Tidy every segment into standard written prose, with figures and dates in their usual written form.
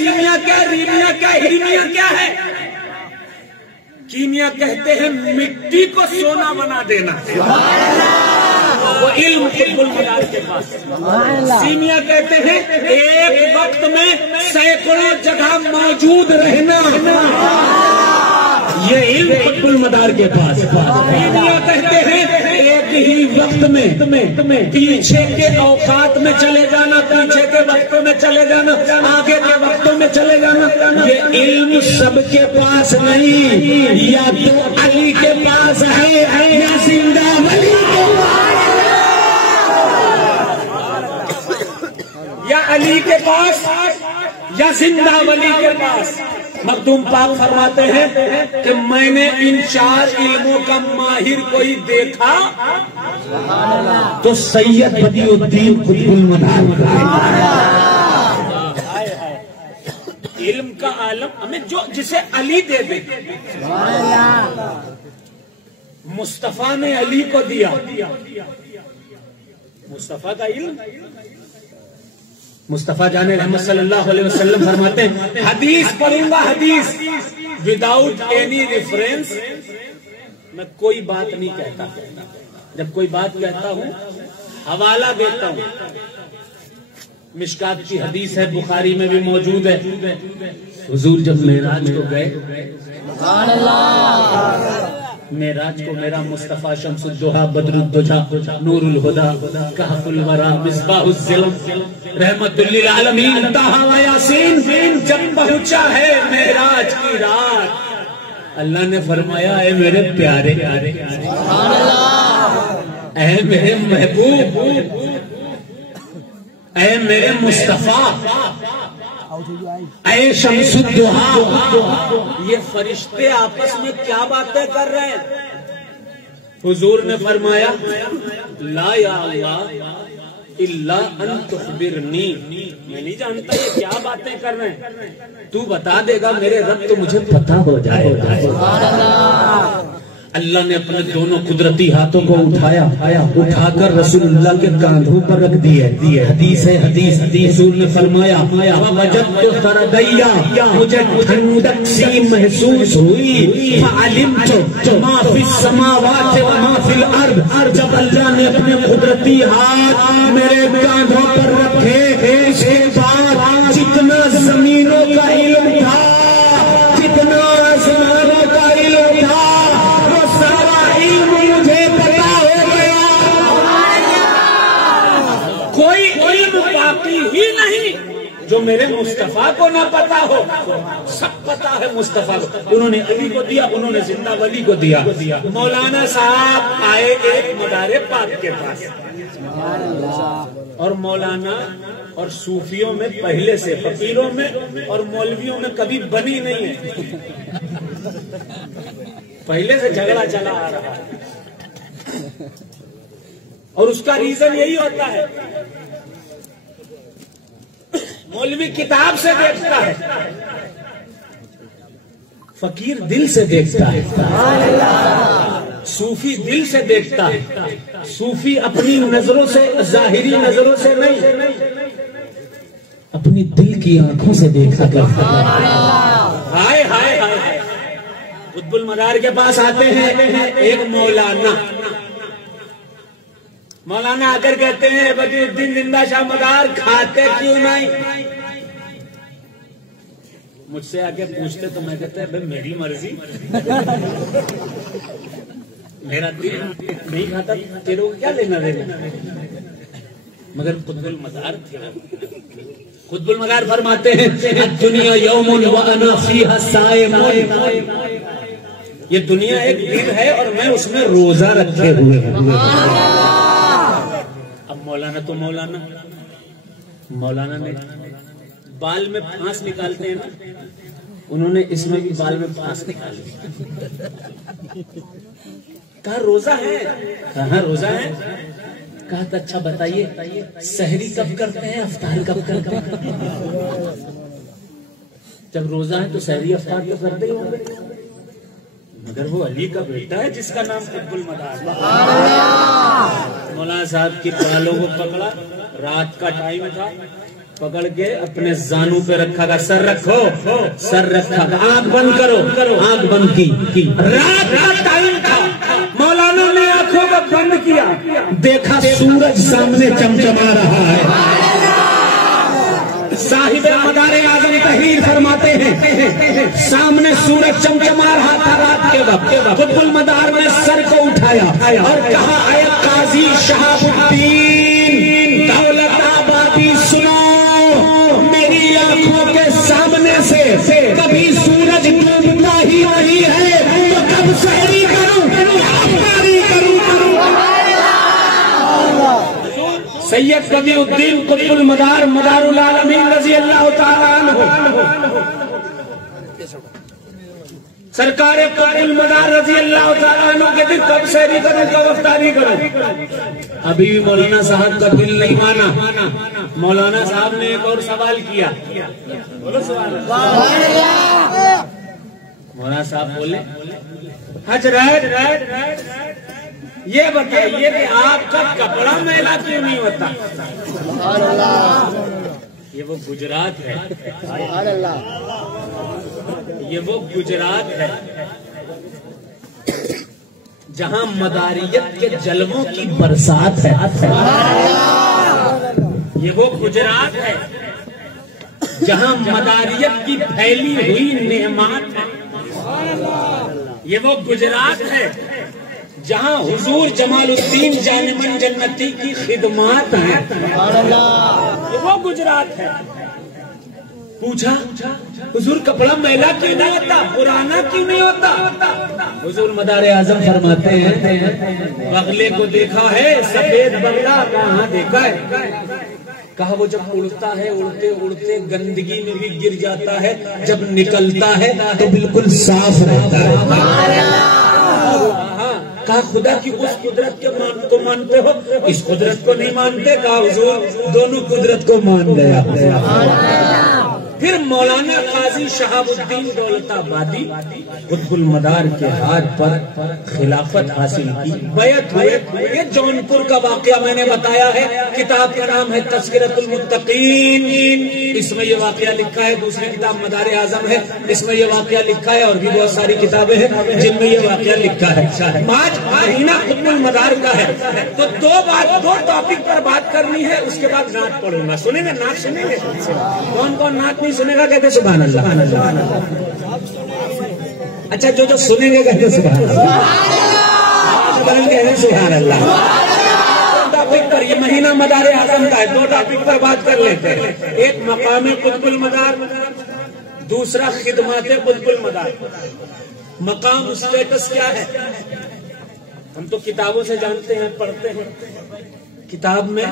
سیمیا کیا ہے، ریمیا کیا ہے، ہرمیا کیا ہے؟ کیمیا کہتے ہیں مٹی کو سونا بنا دینا، وہ علم قطب المدار کے پاس۔ سیمیا کہتے ہیں ایک وقت میں سینکڑوں جگہ موجود رہنا، یہ علم قطب المدار کے پاس۔ کیمیا کہتے ہیں ایک ہی وقت میں پیچھے کے اوقات میں چلے جانا، پیچھے کے وقتوں میں چلے جانا، آگے کے وقتوں میں چلے جانا، یہ علم سب کے پاس نہیں، یا تو علی کے پاس ہے یا زندہ ولی کے پاس، یا علی کے پاس یا زندہ ولی کے پاس۔ مخدوم پاک فرماتے ہیں کہ میں نے ان چار علموں کا ماہر کوئی دیکھا تو سید بدیع الدین قطب المدار۔ علم کا عالم ہمیں جسے علی دے دے، مصطفیٰ نے علی کو دیا، مصطفیٰ کا علم۔ مصطفیٰ جان رحمت صلی اللہ علیہ وسلم فرماتے ہیں حدیث پڑھوں گا، حدیث وداؤٹ اینی ریفرنس میں کوئی بات نہیں کہتا، جب کوئی بات کہتا ہوں حوالہ دیتا ہوں۔ مشکات کی حدیث ہے، بخاری میں بھی موجود ہے، حضور جب معراج کو گئے، معراج کو میرا مصطفیٰ شمس الدہا بدر الدجا نور الہدا کہف الورا مصباح الظلم رحمت للعالمین طٰہٰ و یاسین جب پہنچا ہے معراج کی رات، اللہ نے فرمایا اے میرے پیارے، اے میرے محبوب، اے میرے مصطفیٰ، اے شمس الدہا، یہ فرشتے آپس میں کیا باتیں کر رہے ہیں؟ حضور نے فرمایا لا یا اللہ الا ان تخبرنی، میں نہیں جانتا یہ کیا باتیں کر رہے ہیں، تو بتا دے گا میرے رب تو مجھے پتہ ہو جائے گا۔ اللہ نے اپنے دونوں قدرتی ہاتھوں کو اٹھایا، اٹھا کر رسول اللہ کے کاندھوں پر رکھ دیے۔ حدیث ہے، حدیث حضور نے فرمایا وجدت خردیا، مجھے ٹھنڈک سی محسوس ہوئی، فعلمت ما فی السماوات و ما فی الارض، جب اللہ نے اپنے قدرتی ہاتھ میرے کاندھوں پر رکھے، اس کے بعد جتنا زمینوں کا علم تھا، جتنا آسمانوں کا علم تھا، باقی ہی نہیں جو میرے مصطفیٰ کو نہ پتا ہو، سب پتا ہے مصطفیٰ کو۔ انہوں نے علی کو دیا، انہوں نے زندہ ولی کو دیا۔ مولانا صاحب آئے ایک مدار پاک کے پاس، اور مولانا اور صوفیوں میں پہلے سے، فقیروں میں اور مولویوں میں کبھی بنی نہیں ہے، پہلے سے جھگڑا چلا آ رہا ہے، اور اس کا ریزن یہی ہوتا ہے مولوی کتاب سے دیکھتا ہے، فقیر دل سے دیکھتا ہے، صوفی دل سے دیکھتا ہے۔ صوفی اپنی نظروں سے، ظاہری نظروں سے نہیں، اپنی دل کی آنکھوں سے دیکھا کرتا ہے۔ ہائے ہائے ہائے، قطب المدار کے پاس آتے ہیں ایک مولانا آ کر کہتے ہیں بدیع الدین زندہ شاہ مدار کھاتے کیوں نہیں؟ مجھ سے آگے پوچھتے تو میں کہتا ہے میری مرضی، میرا دل نہیں کھاتا، تیرے کو کیا لینا دینا؟ مگر قطب المدار تھے۔ قطب المدار فرماتے ہیں الدنیا یوم وانا فیہا صائم، یہ دنیا ایک دن ہے اور میں اس میں روزہ رکھے ہوئے ہوں۔ اب مولانا تو مولانا نے بال میں پھانس نکالتے ہیں نا، انہوں نے اس میں بھی بال میں پھانس نکالی، کہا روزہ ہے، کہاں روزہ ہے؟ کہا تو اچھا بتائیے سحری کب کرتے ہیں، افطار کب کرتے ہیں؟ جب روزہ ہے تو سحری افطار تو کرتے ہی ہوں گے، مگر وہ علی کا بیٹا ہے جس کا نام قطب المدار۔ مولانا صاحب کی بالوں کو پکڑا، رات کا ٹائم تھا، پکڑ کے اپنے زانو پہ رکھا گا، سر رکھو، سر رکھا گا، آنکھ بند کرو، آنکھ بند کی، رات کا ٹائم تھا، مولانا نے آنکھوں کو بند کیا، دیکھا سورج سامنے چمچما رہا ہے۔ صاحب مدار اعظم تحریر فرماتے ہیں سامنے سورج چمچما رہا تھا رات کے وقت، قطب المدار نے سر کو اٹھایا اور کہا اے قاضی شہاب الدین دولت آبادی سنو، میری آنکھوں کے سامنے سے کبھی سورج ڈوبتا ہی نہیں ہے، تو کب سحری کروں، افطاری کروں۔ سید قطب الدین قطب المدار مدار العالمین رضی اللہ تعالیٰ عنہ، سرکار قطب المدار رضی اللہ تعالیٰ عنہ کے دن کب سحری کروں، کب افطاری کروں۔ ابھی بھی مولانا صاحب کا دل نہیں مانا، مولانا صاحب نے ایک اور سوال کیا، مولانا صاحب بولے حضرت یہ بتائیے کہ آپ کا کپڑا میلا کیوں نہیں ہوتا؟ یہ وہ گجرات ہے، یہ وہ گجرات ہے جہاں مداریت کے جلووں کی برسات ہے، یہ وہ گجرات ہے جہاں مداریت کی پھیلی ہوئی نعمات ہے، یہ وہ گجرات ہے جہاں حضور جمال الدین جانمن جنتی کی خدمات ہیں، یہ وہ گجرات ہے۔ پوچھا حضور کپڑا میلا کیوں نہیں ہوتا، پرانا کیوں نہیں ہوتا؟ حضور مدار اعظم فرماتے ہیں بغلے کو دیکھا ہے، سفید بغلہ کہاں دیکھا ہے؟ کہا وہ جب اڑتا ہے اڑتے اڑتے گندگی میں بھی گر جاتا ہے، جب نکلتا ہے تو بالکل صاف رہتا ہے۔ کہا خدا کی اس قدرت کو مانتے ہو، اس قدرت کو نہیں مانتے؟ کہا حضور دونوں قدرت کو مان گیا۔ پھر مولانا قاضی شہاب الدین دولت آبادی قطب المدار کے ہاتھ پر خلافت حاصل کی، بیعت ہوئے۔ یہ جونپور کا واقعہ میں نے بتایا ہے، کتاب کا نام ہے تذکرۃ المتقین، اس میں یہ واقعہ لکھا ہے، دوسری کتاب مدار اعظم ہے، اس میں یہ واقعہ لکھا ہے، اور بھی بہت ساری کتابیں ہیں جن میں یہ واقعہ لکھا ہے۔ آج مہینہ قطب المدار کا ہے، تو دو ٹاپک پر بات کرنی ہے، اس کے بعد نعت پڑھوں گا۔ سنیں گے نعت؟ سنیں گے؟ کون کون نعت نہیں سنے گا کہتے سبحان اللہ؟ اچھا جو سنیں گے کہتے سبحان اللہ، سبحان اللہ۔ ٹاپک پر، یہ مہینہ مدار اعظم کا ہے، دو ٹاپک پر بات کر لیتے ہیں، ایک مقام قطب المدار، دوسرا خدمات قطب المدار۔ مقام اسٹیٹس کیا ہے ہم تو کتابوں سے جانتے ہیں، پڑھتے ہیں، کتاب میں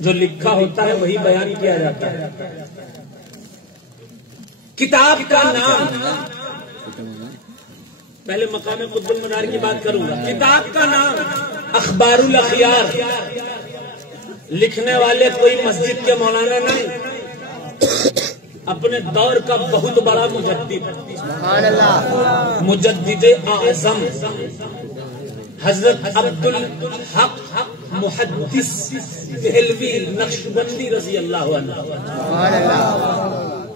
جو لکھا ہوتا ہے وہی بیان کیا جاتا ہے۔ کتاب کا نام، پہلے مقام قطب المدار کی بات کروں گا۔ کتاب کا نام اخبار الاخیار، لکھنے والے کوئی مسجد کے مولانا نہیں، اپنے دور کا بہت بڑا مجدد اعظم حضرت عبد الحق محدث دہلوی نقشبندی رضی اللہ عنہ۔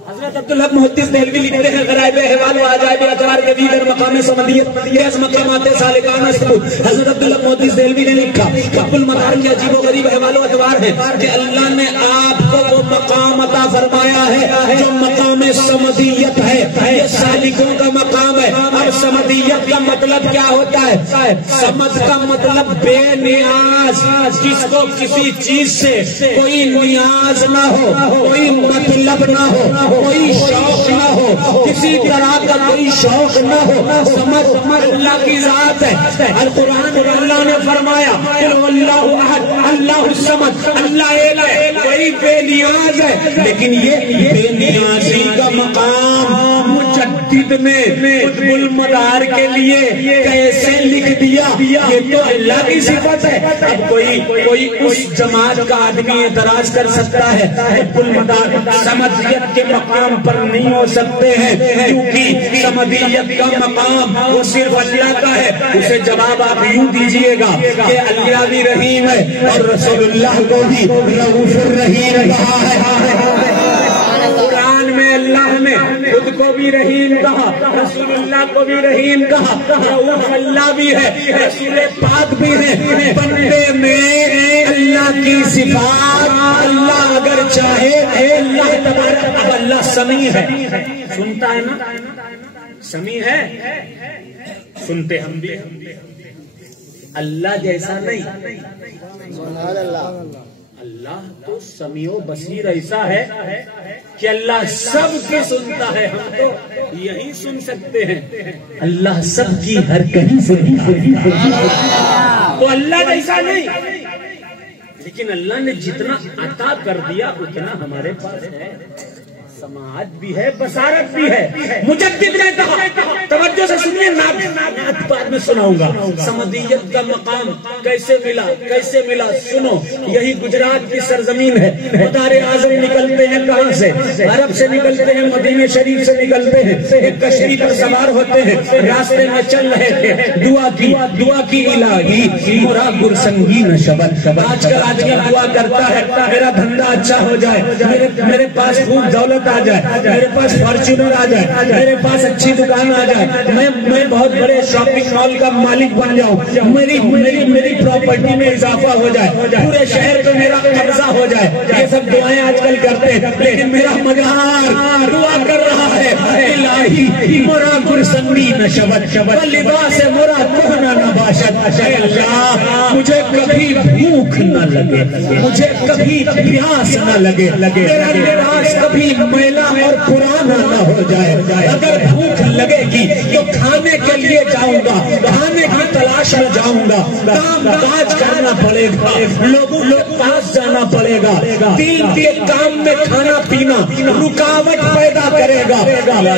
حضرت عبدالحق محدث دہلوی لکھتے ہیں غرائب احوال و عجائب اثار کے دیگر مقام سمدیت یہ مقامات سالکان ثبوت۔ حضرت عبدالحق محدث دہلوی نے لکھا قطب المدار کے عجیب و غریب احوال و اتوار ہے کہ اللہ نے آپ کو وہ مقام عطا فرمایا ہے جو مقام سمدیت ہے، یہ سالکوں کا مقام ہے۔ اور سمدیت کا مطلب کیا ہوتا ہے؟ سمد کا مطلب بے نیاز، جس کو کسی چیز سے کوئی نیاز نہ ہو، کوئی مطلب نہ ہو، کوئی شوق نہ ہو، کسی طرح کا کوئی شوق نہ ہو۔ سمجھ اللہ کی ذات ہے۔ القرآن اللہ نے فرمایا قل اللہ احد اللہ الصمد، اللہ ایک ہے، کوئی بے نیاز ہے، لیکن یہ بے نیازی کا مقام مجدد مجید نے قطب المدار کے لیے کیسے لکھ دیا؟ یہ تو اللہ کی صفت ہے. اب کوئی اس جماعت کا آدمی اعتراض کر سکتا ہے قطب المدار سمدیت کے مقام پر نہیں ہو سکتے ہیں کیونکہ سمدیت کا مقام وہ صرف اللہ کا ہے. اسے جواب آپ یوں دیجئے گا کہ اللہ بھی رحیم ہے اور رسول اللہ کو بھی رؤوف الرحیم کہا ہے. قرآن میں اللہ نے خود کو بھی رحیم کہا, رسول اللہ کو بھی رحیم کہا, رؤوف اللہ بھی ہے, رسول پاک بھی ہے. بندے میں اللہ کی صفات اللہ اگر چاہے اللہ تبارک. اب اللہ سمیع ہے, سنتا ہے نا, سمیع ہے, سنتے ہم بھی. اللہ جیسا نہیں, اللہ تو سمیع و بصیر ایسا ہے کہ اللہ سب کی سنتا ہے. ہم تو یہی سن سکتے ہیں, اللہ سب کی ہر کہیں تو اللہ جیسا نہیں. لیکن اللہ نے جتنا عطا کر دیا اتنا ہمارے پاس ہے. سماعت بھی ہے, بصارت بھی ہے. مجدد نے کہا, توجہ سے سنیے, نعت بعد میں سناؤں گا. سمدیت کا مقام کیسے ملا سنو. یہی گجرات کی سرزمین ہے. مدار اعظم نکلتے ہیں کہاں سے؟ عرب سے نکلتے ہیں, مدینہ شریف سے نکلتے ہیں, ایک کشتی پر سوار ہوتے ہیں, راستے میں چل رہے تھے. دعا کی الہی مرا گرسنگی نشبت. آج کل آدمی دعا کرتا ہے میرا دھندا اچھا ہو جائے, میرے پاس خوب دولت آ جائے, میرے پاس فارچونر آ جائے, میرے پاس اچھی دکان آ جائے, میں بہت بڑے شاپنگ مال کا مالک بن جاؤں, میری پراپرٹی میں اضافہ ہو جائے, پورے شہر پہ میرا قبضہ ہو جائے. یہ سب دعائیں آج کل کرتے ہیں, لیکن میرا مدار دعا کر رہا ہے الہی مرا گرسنگی نشبت لباس مرا کہنا نہ باشد. اللہ مجھے کبھی بھوک نہ لگے, مجھے کبھی پیاس نہ لگے, میرا لباس کبھی میلا اور پرانا نہ ہو جائے. اگر بھوک لگے گی تو کھانے کے لیے جاؤں گا, کھانے کی تلاش میں جاؤں گا, کام کاج کرنا پڑے گا, لوگوں پاس جانا پڑے گا. دین کے کام میں کھانا پینا رکاوٹ پیدا کرے گا. کھانا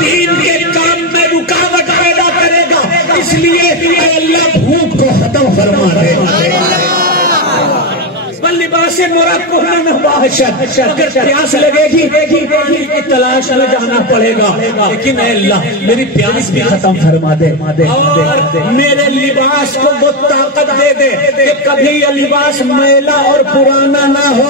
دین کے کام میں رکاوٹ پیدا کرے گا. اس لیے اللہ بھوک کو ختم فرما رہے ہیں. لباس مراد کو نہ باشد. اگر پیاس لگے گی پانی کی تلاش میں جانا پڑے گا, لیکن اے اللہ میری پیاس بھی ختم فرما دے, اور میرے لباس کو وہ طاقت دے دے کہ کبھی یہ لباس میلا اور پرانا نہ ہو.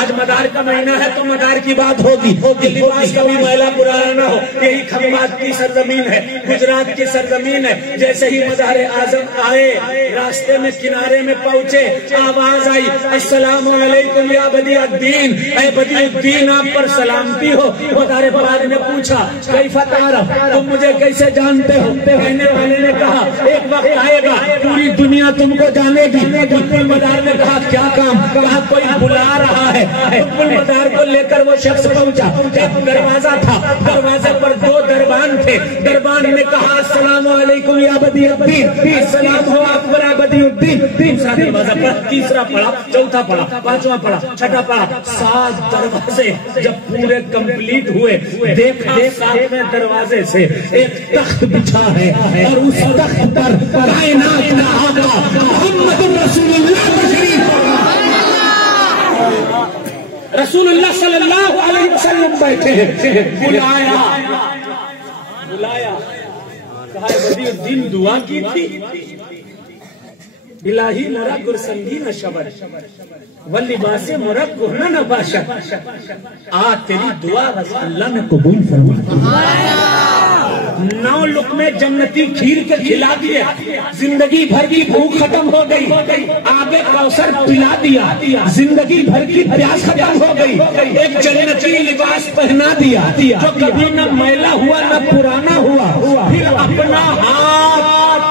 آج مدار کا مہینہ ہے تو مدار کی بات ہوگی, لباس کبھی میلا پرانا نہ ہو. یہی کھمبات کی سرزمین ہے, گجرات کی سرزمین ہے. جیسے ہی مدار اعظم آئے, راستے میں کنارے میں پہنچے, آواز آئی السلام علیکم یا بدیع الدین, اے بدیع الدین آپ پر سلامتی ہو. مدار پاک نے پوچھا کیف تعرف, تم مجھے کیسے جانتے ہو؟ کہنے والے نے کہا ایک وقت آئے گا پوری دنیا تم کو جانے گی. مدار نے کہا کیا کام؟ کہا کوئی بلا رہا ہے. مدار کو لے کر وہ شخص پہنچا. ایک دروازہ تھا, دروازے پر دو دربان تھے. دربان نے کہا السلام علیکم یا بدیع الدین, السلام ہو آپ پر بدیع الدین. دوسرا دروازہ پڑھا, تیسرا پڑھا, چوتھا پڑھا, پانچواں پڑھا, چھٹا پڑھا. 7 دروازے جب پورے کمپلیٹ ہوئے, دیکھا 7ویں دروازے سے ایک تخت بچھا ہے, اور اس تخت پر کائنات کا آقا محمد رسول اللہ رسول اللہ صلی اللہ علیہ وسلم بیٹھے ہیں. بلایا کہا بدیع الدین دعا کی تھی الہی مرا گرسنگی نشبت واللباس مرا کہنا نہ باشد. تیری دعا اللہ نے قبول فرما. 9 لقمے جنتی کھیر کے کھلا دیے, زندگی بھر کی بھوک ختم ہو گئی. آب کوثر پلا دیا, زندگی بھر کی پیاس ختم ہو گئی. ایک جنتی لباس پہنا دیا جو کبھی نہ میلا ہوا نہ پرانا ہوا. پھر اپنا ہاتھ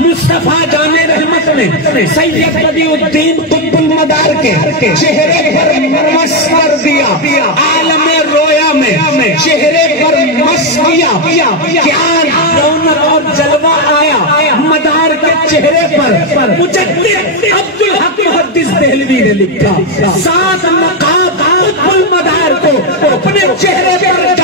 مصطفیٰ جانے رحمت نے سید بدیع الدین قطب المدار کے چہرے پر مس کر دیا. عالم رویا میں چہرے پر مس کیا. کیا رونق اور جلوہ آیا. مدار کے چہرے پر مجدد عبدالحق محدث دہلوی نے لکھا، 7 نقاب قطب المدار کو اپنے چہرے پر